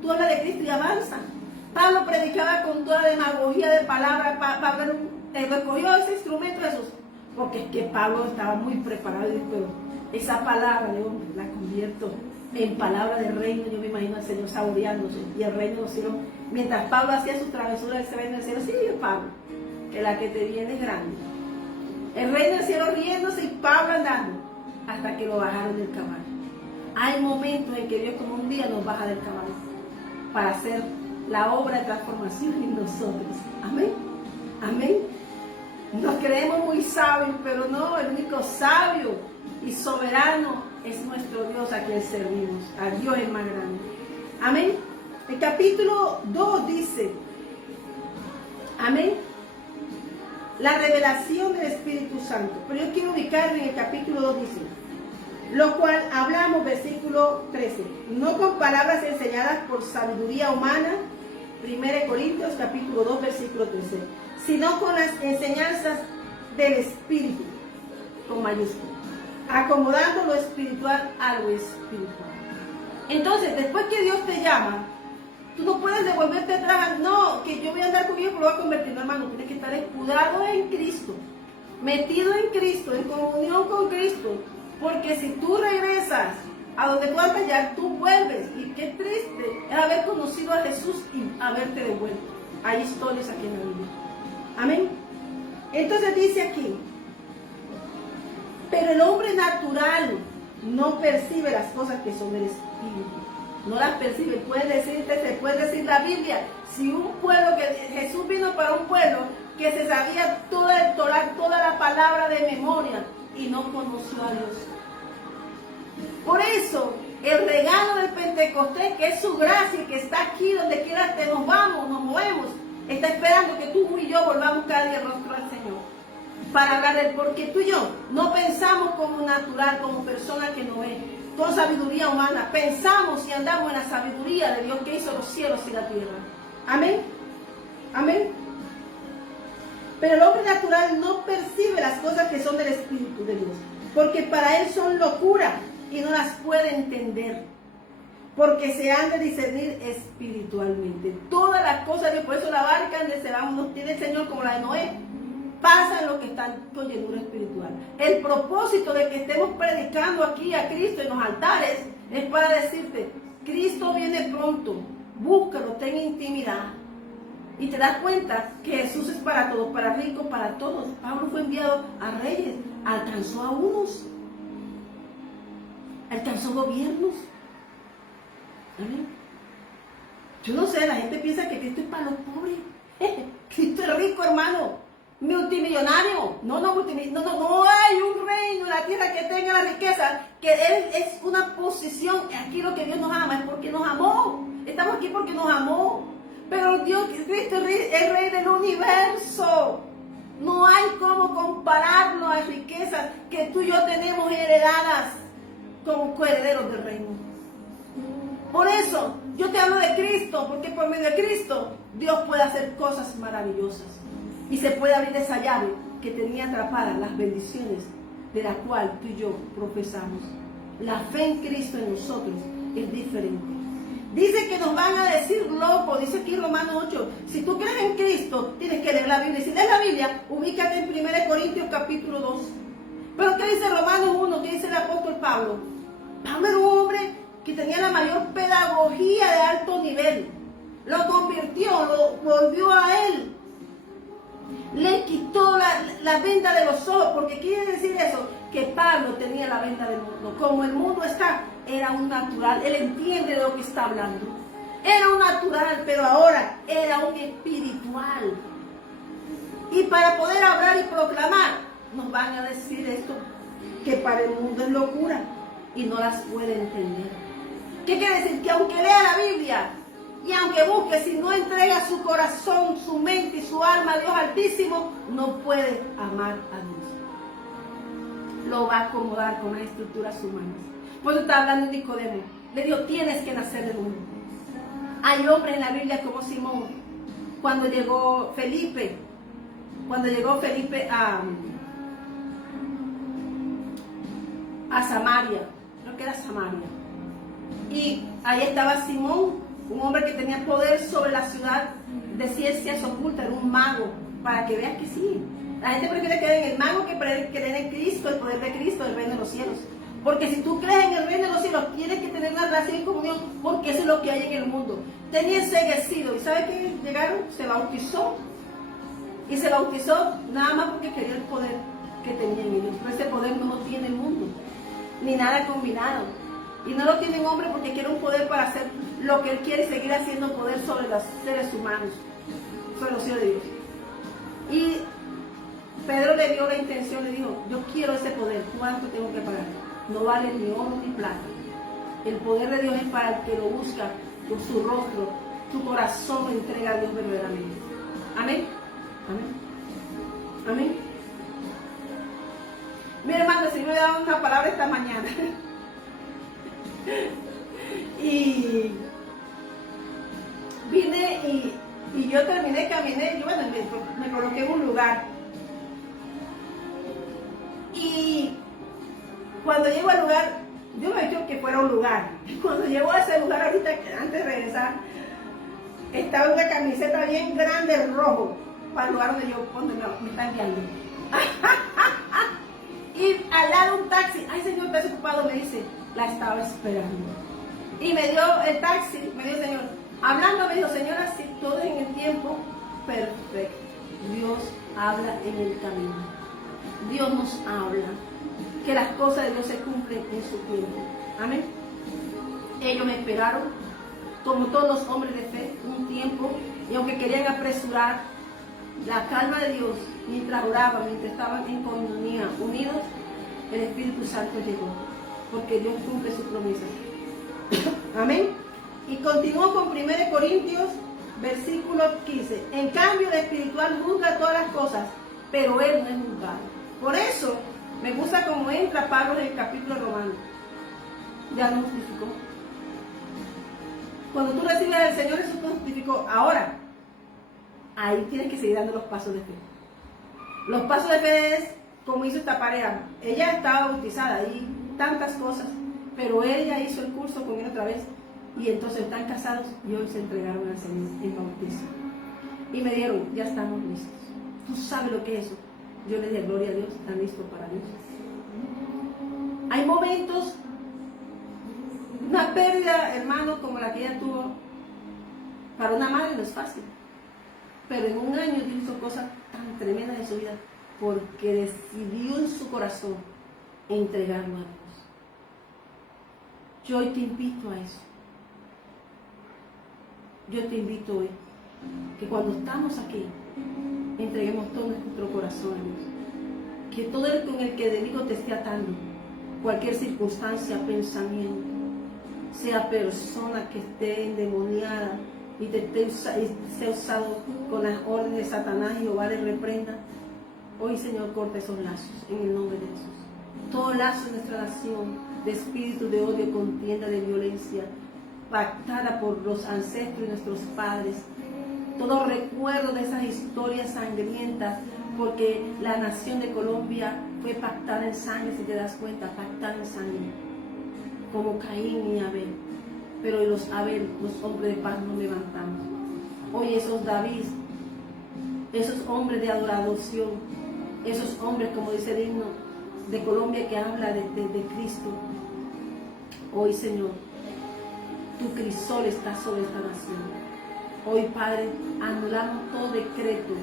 tú hablas de Cristo y avanza. Pablo predicaba con toda la demagogia de palabras. Pablo recogió ese instrumento de Jesús. Porque es que Pablo estaba muy preparado y dijo, pero esa palabra de hombre la convierto en palabra de reino. Yo me imagino al Señor saboreándose y el reino de los cielos. Mientras Pablo hacía su travesura, él se ve en el cielo. Sí, Pablo, que la que te viene es grande. El reino del cielo riéndose y Pablo andando hasta que lo bajaron del caballo. Hay momentos en que Dios como un día nos baja del caballo para hacer la obra de transformación en nosotros. Amén. Amén. Nos creemos muy sabios, pero no, el único sabio y soberano es nuestro Dios a quien servimos. A Dios es más grande. Amén. El capítulo 2 dice, amén, la revelación del Espíritu Santo. Pero yo quiero ubicarme en el capítulo 2, dice, lo cual hablamos, versículo 13, no con palabras enseñadas por sabiduría humana, 1 Corintios capítulo 2, versículo 13, sino con las enseñanzas del Espíritu, con mayúscula, acomodando lo espiritual a lo espiritual. Entonces, después que Dios te llama, tú no puedes devolverte atrás, no, que yo voy a andar con Dios, pero lo voy a convertir, no, hermano, tienes que estar escudado en Cristo, metido en Cristo, en comunión con Cristo, porque si tú regresas a donde tú andas ya, tú vuelves, y qué triste es haber conocido a Jesús y haberte devuelto. Hay historias aquí en la Biblia. Amén. Entonces dice aquí, pero el hombre natural no percibe las cosas que son del Espíritu. No las percibe. Se puede decir la Biblia, si un pueblo, que Jesús vino para un pueblo que se sabía toda el Torá, toda la palabra de memoria y no conoció a Dios. Por eso, el regalo del Pentecostés, que es su gracia, que está aquí donde quiera que nos vamos, nos movemos, está esperando que tú y yo volvamos cada día el rostro al Señor. Para hablar de él, porque tú y yo no pensamos como natural, como persona que no es, con sabiduría humana. Pensamos y andamos en la sabiduría de Dios que hizo los cielos y la tierra. Amén. Amén. Pero el hombre natural no percibe las cosas que son del Espíritu de Dios, porque para él son locura y no las puede entender, porque se han de discernir espiritualmente. Todas las cosas de Dios, por eso la barca donde se va, nos tiene el Señor como la de Noé, pasa en lo que están con llenura espiritual. El propósito de que estemos predicando aquí a Cristo en los altares es para decirte, Cristo viene pronto, búscalo, ten intimidad. Y te das cuenta que Jesús es para todos, para ricos, para todos. Pablo fue enviado a reyes, alcanzó a unos, alcanzó gobiernos. ¿Amén? Yo no sé, la gente piensa que Cristo es para los pobres. Cristo es rico, hermano. Multimillonario, no hay un reino en la tierra que tenga la riqueza, que él es una posición. Aquí lo que Dios nos ama es porque nos amó, estamos aquí porque nos amó, pero Dios, Cristo es el rey del universo, no hay cómo compararlo a las riquezas que tú y yo tenemos heredadas como coherederos del reino. Por eso yo te hablo de Cristo, porque por medio de Cristo Dios puede hacer cosas maravillosas. Y se puede abrir esa llave que tenía atrapadas las bendiciones de la cual tú y yo profesamos. La fe en Cristo en nosotros es diferente. Dice que nos van a decir locos, dice aquí Romanos 8. Si tú crees en Cristo, tienes que leer la Biblia. Y si lees la Biblia, ubícate en 1 Corintios capítulo 2. Pero ¿qué dice Romanos 1? ¿Qué dice el apóstol Pablo? Pablo era un hombre que tenía la mayor pedagogía de alto nivel. Lo convirtió, lo volvió a él. Le quitó la venda de los ojos, porque quiere decir eso, que Pablo tenía la venda del mundo. Como el mundo está, era un natural, él entiende de lo que está hablando. Era un natural, pero ahora era un espiritual. Y para poder hablar y proclamar, nos van a decir esto, que para el mundo es locura y no las puede entender. ¿Qué quiere decir? Que aunque lea la Biblia, Y aunque busque, si no entrega su corazón, su mente y su alma a Dios Altísimo, no puede amar a Dios. Lo va a acomodar con las estructuras humanas. Por eso está hablando Nicodemo. Le dijo, tienes que nacer de nuevo. Hay hombres en la Biblia como Simón. Cuando llegó Felipe a Samaria, creo que era Samaria, y ahí estaba Simón, un hombre que tenía poder sobre la ciudad de ciencias ocultas, era un mago, para que veas que sí. La gente prefiere creer en el mago que creer en Cristo, el poder de Cristo, el reino de los cielos. Porque si tú crees en el reino de los cielos, tienes que tener una relación y comunión, porque eso es lo que hay en el mundo. Tenía enceguecido, y ¿sabe qué? Llegaron, se bautizó, y se bautizó nada más porque quería el poder que tenía en ellos. Pero ese poder no lo tiene el mundo, ni nada combinado. Y no lo tiene un hombre porque quiere un poder para hacer lo que él quiere y seguir haciendo poder sobre los seres humanos, sobre los hijos de Dios. Y Pedro le dio la intención, le dijo, yo quiero ese poder, ¿cuánto tengo que pagar? No vale ni oro ni plata. El poder de Dios es para el que lo busca con su rostro, su corazón lo entrega a Dios verdaderamente. Amén. Amén. Amén. Mira, hermano, el Señor me ha dado una palabra esta mañana. Y vine y yo caminé, yo bueno, me coloqué en un lugar. Y cuando llego al lugar, yo me he dicho que fuera un lugar. Cuando llego a ese lugar, ahorita, antes de regresar, estaba una camiseta bien grande, rojo, para el lugar donde me están guiando. Y al lado un taxi, ay señor, ¿estás ocupado? Me dice, la estaba esperando. Y me dio el taxi, me dio el señor, hablando, me dijo, señora, si todo es en el tiempo perfecto. Dios habla en el camino. Dios nos habla. Que las cosas de Dios se cumplen en su tiempo. Amén. Ellos me esperaron, como todos los hombres de fe, un tiempo, y aunque querían apresurar la calma de Dios, mientras oraban, mientras estaban en comunión, unidos, el Espíritu Santo llegó, porque Dios cumple sus promesas. Amén. Y continúo con 1 Corintios, versículo 15. En cambio, el espiritual juzga todas las cosas, pero él no es juzgado. Por eso, me gusta cómo entra Pablo en el capítulo romano. Ya lo justificó. Cuando tú recibes al Señor, Jesús te justificó. Ahora, ahí tienes que seguir dando los pasos de fe. Los pasos de fe es como hizo esta pareja. Ella estaba bautizada y tantas cosas, pero ella hizo el curso con él otra vez. Y entonces están casados y hoy se entregaron al Señor en bautismo. Y me dijeron, ya estamos listos. ¿Tú sabes lo que es eso? Yo le dije, gloria a Dios, están listos para Dios. Hay momentos, una pérdida, hermano, como la que ella tuvo, para una madre no es fácil. Pero en un año Dios hizo cosas tan tremendas en su vida, porque decidió en su corazón entregarlo a Dios. Yo hoy te invito a eso. Yo te invito hoy, que cuando estamos aquí, entreguemos todo nuestro corazón a Dios. Que todo el con el que el enemigo te esté atando, cualquier circunstancia, pensamiento, sea persona que esté endemoniada y sea usado con las órdenes de Satanás, y Jehová le reprenda. Hoy, Señor, corta esos lazos en el nombre de Jesús. Todo lazo de nuestra nación, de espíritu de odio, contienda, de violencia, pactada por los ancestros y nuestros padres. Todo recuerdo de esas historias sangrientas, porque la nación de Colombia fue pactada en sangre, si te das cuenta, pactada en sangre, como Caín y Abel. Pero los hombres de paz nos levantamos. Hoy esos David, esos hombres de adoración, esos hombres, como dice el himno de Colombia, que habla de Cristo. Hoy, Señor, tu crisol está sobre esta nación. Hoy, Padre, anulamos todo decreto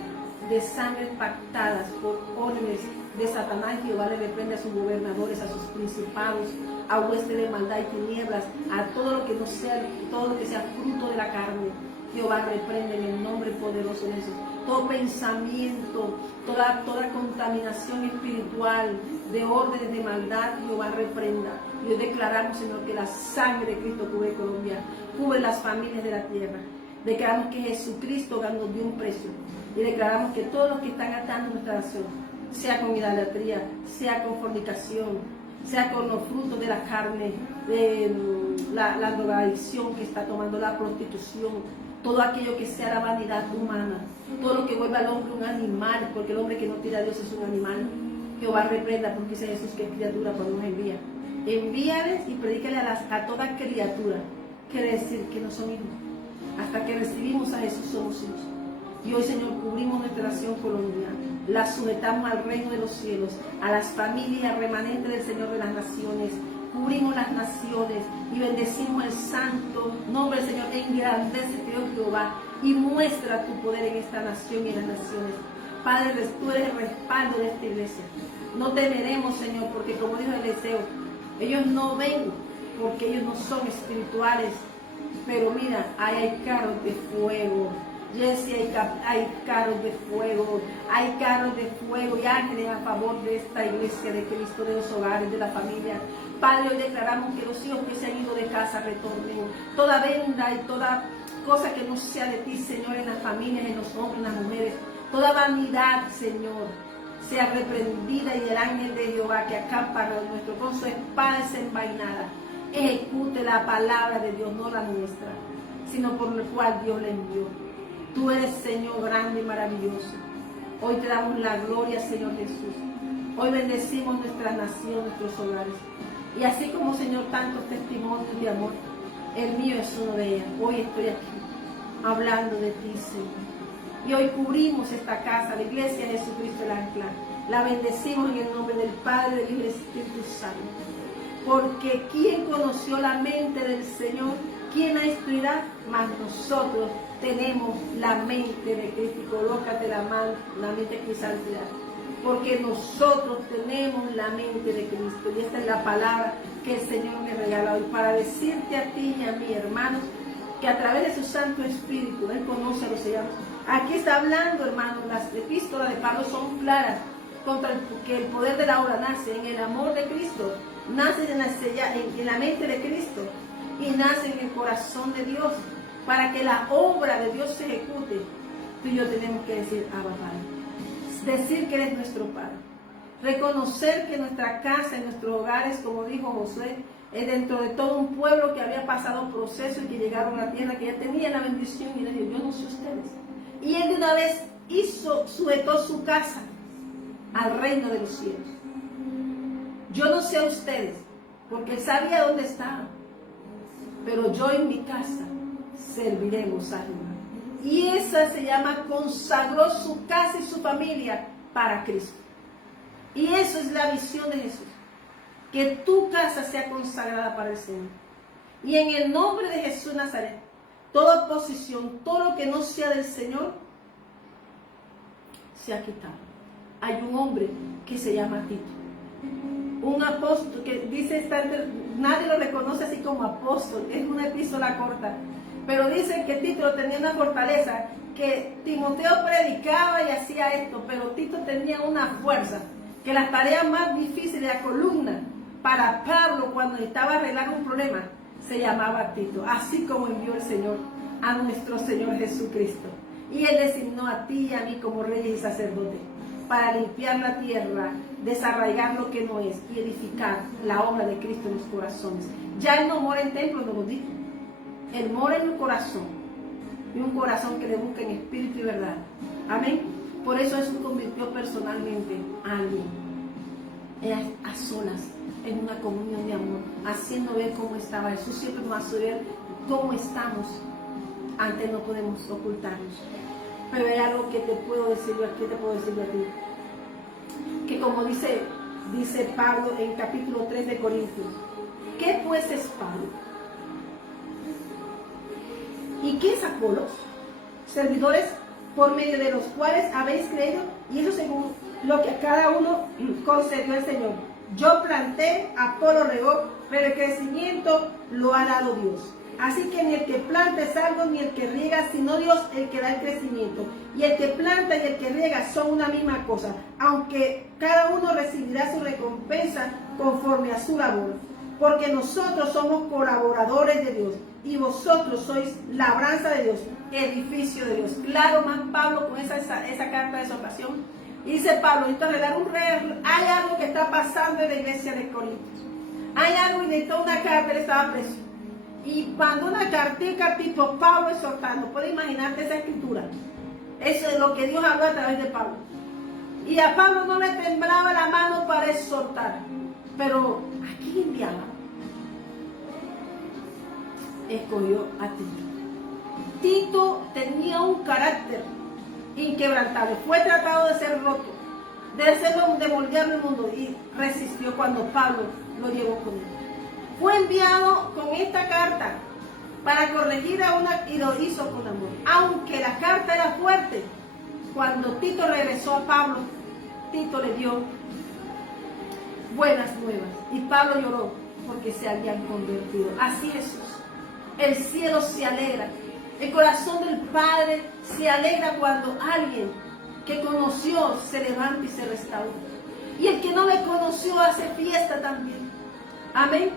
de sangre pactadas por órdenes de Satanás. Jehová le reprende a sus gobernadores, a sus principados, a huestes de maldad y tinieblas, a todo lo que no sea, todo lo que sea fruto de la carne. Jehová reprende en el nombre poderoso de Jesús. Todo pensamiento, toda contaminación espiritual de órdenes de maldad, Jehová reprenda. Y hoy declaramos, Señor, que la sangre de Cristo cubre Colombia, cubre las familias de la tierra. Declaramos que Jesucristo nos dio un precio. Y declaramos que todos los que están atando nuestra nación, sea con idolatría, sea con fornicación, sea con los frutos de la carne, de la drogadicción que está tomando, la prostitución, todo aquello que sea la vanidad humana, todo lo que vuelva al hombre un animal, porque el hombre que no tira a Dios es un animal. Jehová reprenda, porque dice Jesús que es criatura cuando nos envía. Envíales y predícale a toda criatura. Quiere decir que no son hijos. Hasta que recibimos a Jesús somos hijos. Y hoy, Señor, cubrimos nuestra nación Colombia, la sujetamos al reino de los cielos, a las familias remanentes del Señor de las naciones. Cubrimos las naciones y bendecimos el santo nombre del Señor. Engrandece, Dios Jehová, y muestra tu poder en esta nación y en las naciones. Padre, tú eres el respaldo de esta iglesia. No temeremos, Señor, porque como dijo Eliseo, ellos no ven porque ellos no son espirituales. Pero mira, ahí hay carros de fuego. Jesse, hay carros de fuego, y ángeles a favor de esta iglesia de Cristo, de los hogares, de la familia. Padre, hoy declaramos que los hijos que se han ido de casa retornen. Toda venda y toda cosa que no sea de ti, Señor, en las familias, en los hombres, en las mujeres. Toda vanidad, Señor, sea reprendida, y el ángel de Jehová que acampa nuestro con su espada desenvainada ejecute la palabra de Dios, no la nuestra, sino por la cual Dios le envió. Tú eres, Señor, grande y maravilloso. Hoy te damos la gloria, Señor Jesús. Hoy bendecimos nuestra nación, nuestros hogares. Y así como, Señor, tantos testimonios de amor, el mío es uno de ellos. Hoy estoy aquí hablando de ti, Señor. Y hoy cubrimos esta casa, la iglesia de Jesucristo el Ancla. La bendecimos en el nombre del Padre, del Hijo y del Espíritu Santo. Porque ¿quién conoció la mente del Señor? ¿Quién la instruirá? Mas nosotros tenemos la mente de Cristo. Y colócate la mente de santidad. Porque nosotros tenemos la mente de Cristo. Y esta es la palabra que el Señor me regala hoy para decirte a ti y a mí, hermanos, que a través de su Santo Espíritu, Él conoce a los sellados. Aquí está hablando, hermanos, las epístolas de Pablo son claras contra que el poder de la obra nace en el amor de Cristo, nace en la mente de Cristo y nace en el corazón de Dios. Para que la obra de Dios se ejecute, tú y yo tenemos que decir, Abba Padre. Decir que eres nuestro Padre. Reconocer que nuestra casa y nuestros hogares, como dijo Josué, es dentro de todo un pueblo que había pasado proceso y que llegaron a la tierra, que ya tenía la bendición, y le dijo, yo no sé ustedes. Y él de una vez sujetó su casa al reino de los cielos. Yo no sé a ustedes, porque él sabía dónde estaban, pero yo en mi casa serviremos a Jehová. Y esa se llama, consagró su casa y su familia para Cristo. Y eso es la visión de Jesús, que tu casa sea consagrada para el Señor. Y en el nombre de Jesús Nazaret, toda oposición, todo lo que no sea del Señor, se ha quitado. Hay un hombre que se llama Tito, un apóstol que dice, nadie lo reconoce así como apóstol, es una epístola corta, pero dice que Tito tenía una fortaleza, que Timoteo predicaba y hacía esto, pero Tito tenía una fuerza, que las tareas más difíciles de la columna para Pablo cuando necesitaba arreglar un problema, se llamaba Tito, así como envió el Señor a nuestro Señor Jesucristo. Y Él designó a ti y a mí como reyes y sacerdotes para limpiar la tierra, desarraigar lo que no es y edificar la obra de Cristo en los corazones. Ya Él no mora en templos, nos lo dijo. Él mora en un corazón, y un corazón que le busca en espíritu y verdad. Amén. Por eso Él se convirtió personalmente a alguien, a solas, en una comunión de amor, haciendo ver cómo estaba. Jesús siempre nos hace ver cómo estamos. Antes no podemos ocultarnos. Pero hay algo que te puedo decir, ¿qué te puedo decir a ti? Que como dice Pablo en capítulo 3 de Corintios, ¿qué pues es Pablo? ¿Y qué es Apolos? Servidores por medio de los cuales habéis creído, y eso según lo que a cada uno concedió el Señor. Yo planté, Apolo regó, pero el crecimiento lo ha dado Dios. Así que ni el que planta es algo, ni el que riega, sino Dios el que da el crecimiento. Y el que planta y el que riega son una misma cosa, aunque cada uno recibirá su recompensa conforme a su labor. porque nosotros somos colaboradores de Dios y vosotros sois labranza de Dios, edificio de Dios. Claro, más Pablo con esa carta de exhortación. Y dice Pablo, necesito arreglar un rey, hay algo que está pasando en la iglesia de Corinto. Hay algo y necesitó una carta, él estaba preso. Y mandó una cartito, Pablo exhortando. Puede imaginarte esa escritura. Eso es lo que Dios habló a través de Pablo. Y a Pablo no le temblaba la mano para exhortar. Pero ¿a quién enviaba? Escogió a Tito. Tito tenía un carácter inquebrantable. Fue tratado de ser roto, de moldear el mundo, y resistió cuando Pablo lo llevó con él. Fue enviado con esta carta para corregir a una, y lo hizo con amor. Aunque la carta era fuerte, cuando Tito regresó a Pablo, Tito le dio buenas nuevas. Y Pablo lloró porque se habían convertido. Así es. El cielo se alegra. El corazón del Padre se alegra cuando alguien que conoció se levanta y se restaura. Y el que no le conoció hace fiesta también. Amén.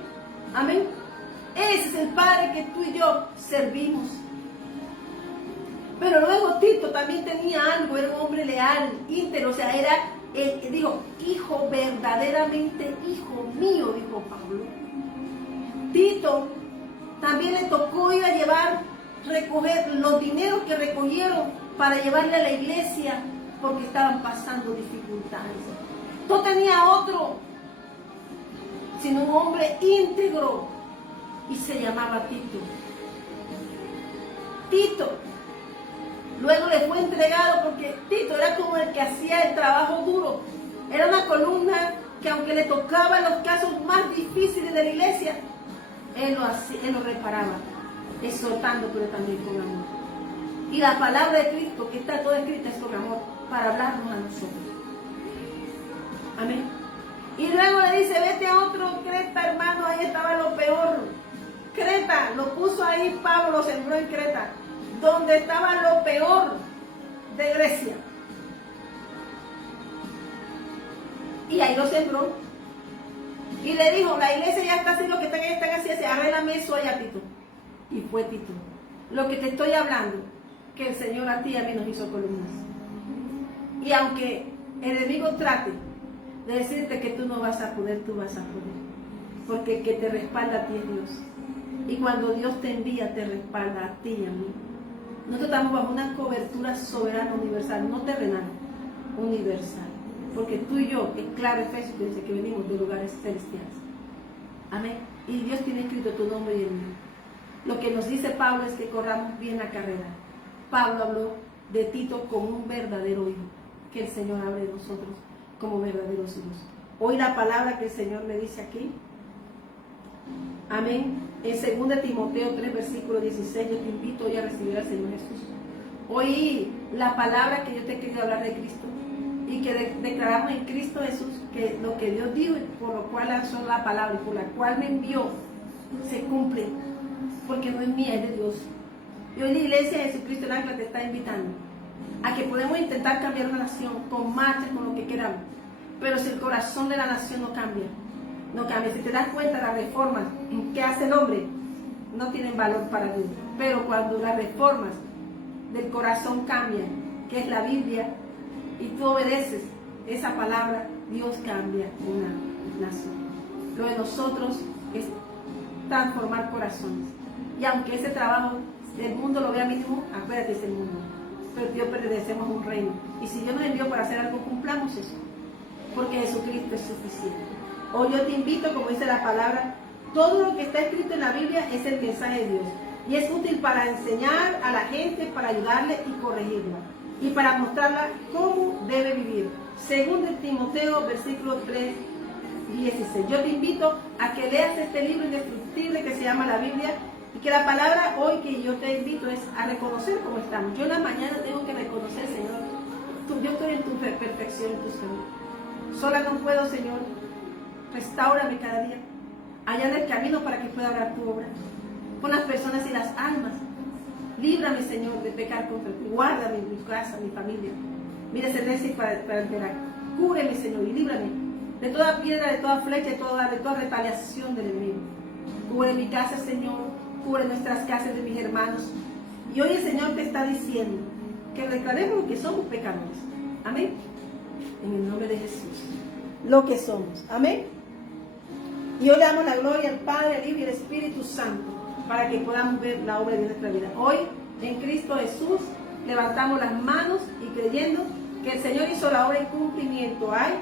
Amén. Ese es el Padre que tú y yo servimos. Pero luego Tito también tenía algo, era un hombre leal, íntegro, o sea, era, dijo, hijo, verdaderamente hijo mío, dijo Pablo. Tito también le tocó ir a recoger los dineros que recogieron para llevarle a la iglesia porque estaban pasando dificultades. No tenía otro, sino un hombre íntegro y se llamaba Tito. Tito luego le fue entregado porque Tito era como el que hacía el trabajo duro. Era una columna que aunque le tocaba los casos más difíciles de la iglesia, él lo reparaba, exhortando, pero también con amor. Y la palabra de Cristo, que está toda escrita, es con amor, para hablarnos a nosotros. Amén. Y luego le dice, vete a otro Creta, hermano, ahí estaba lo peor. Creta, lo puso ahí, Pablo lo sembró en Creta, donde estaba lo peor de Grecia. Y ahí lo sembró. Y le dijo, la iglesia ya está haciendo lo que están haciendo, arréglame eso allá, Tito. Y fue Tito. Lo que te estoy hablando, que el Señor a ti y a mí nos hizo columnas. Y aunque el enemigo trate de decirte que tú no vas a poder, tú vas a poder. Porque el que te respalda a ti es Dios. Y cuando Dios te envía, te respalda a ti y a mí. Nosotros estamos bajo una cobertura soberana universal, no terrenal, universal. Porque tú y yo, es claro, Efesios dice que venimos de lugares celestiales. Amén. Y Dios tiene escrito tu nombre y el mío. Lo que nos dice Pablo es que corramos bien la carrera. Pablo habló de Tito como un verdadero hijo. Que el Señor hable de nosotros como verdaderos hijos. Hoy la palabra que el Señor me dice aquí. Amén. En 2 Timoteo 3, versículo 16, yo te invito hoy a recibir al Señor Jesús. Hoy la palabra que yo te he querido hablar de Cristo. Y que declaramos en Cristo Jesús que lo que Dios dijo y por lo cual lanzó la palabra y por la cual me envió se cumple, porque no es mía, es de Dios. Y hoy la iglesia de Jesucristo el Ancla te está invitando a que podemos intentar cambiar una nación con marchas, con lo que queramos, pero si el corazón de la nación no cambia, si te das cuenta, las reformas que hace el hombre no tienen valor para Dios, pero cuando las reformas del corazón cambian, que es la Biblia, y tú obedeces esa palabra, Dios cambia una nación. Lo de nosotros es transformar corazones. Y aunque ese trabajo el mundo lo vea mínimo, acuérdate, es el mundo. Pero Dios pertenecemos a un reino. Y si Dios nos envió para hacer algo, cumplamos eso. Porque Jesucristo es suficiente. Hoy yo te invito, como dice la palabra, todo lo que está escrito en la Biblia es el mensaje de Dios. Y es útil para enseñar a la gente, para ayudarle y corregirla. Y para mostrarla cómo debe vivir. 2 Timoteo, versículo 3, 16. Yo te invito a que leas este libro indestructible que se llama la Biblia, y que la palabra hoy que yo te invito es a reconocer cómo estamos. Yo en la mañana tengo que reconocer, Señor, yo estoy en tu perfección, en tu salud. Sola no puedo, Señor. Restáurame cada día. Allá en el camino para que pueda hablar tu obra. Con las personas y las almas. Líbrame, Señor, de pecar contra ti. Guárdame mi casa, mi familia. Mira ese para enterar. Cúbreme, Señor, y líbrame de toda piedra, de toda flecha, de toda retaliación del enemigo. Cubre mi casa, Señor, cubre nuestras casas de mis hermanos. Y hoy el Señor te está diciendo que declaremos que somos pecadores. Amén. En el nombre de Jesús. Lo que somos. Amén. Y hoy le damos la gloria al Padre, al Hijo y al Espíritu Santo para que podamos ver la obra de nuestra vida. Hoy, en Cristo Jesús, levantamos las manos y creyendo que el Señor hizo la obra en cumplimiento. Ay,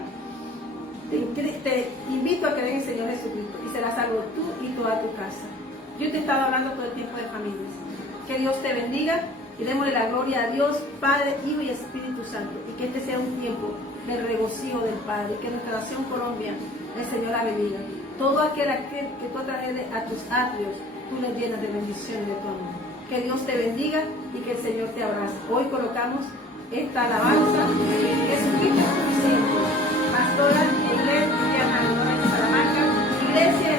te invito a creer en el Señor Jesucristo y serás salvo tú y toda tu casa. Yo te he estado hablando todo el tiempo de familias. Que Dios te bendiga y démosle la gloria a Dios, Padre, Hijo y Espíritu Santo. Y que este sea un tiempo de regocijo del Padre. Y que nuestra nación Colombia, el Señor la bendiga. Todo aquel que tú atraes a tus atrios, tú le llenas de bendición y de tu amor. Que Dios te bendiga y que el Señor te abrace. Hoy colocamos esta alabanza, Jesucristo es suficiente. Pastora Eileen de Salamanca, Iglesia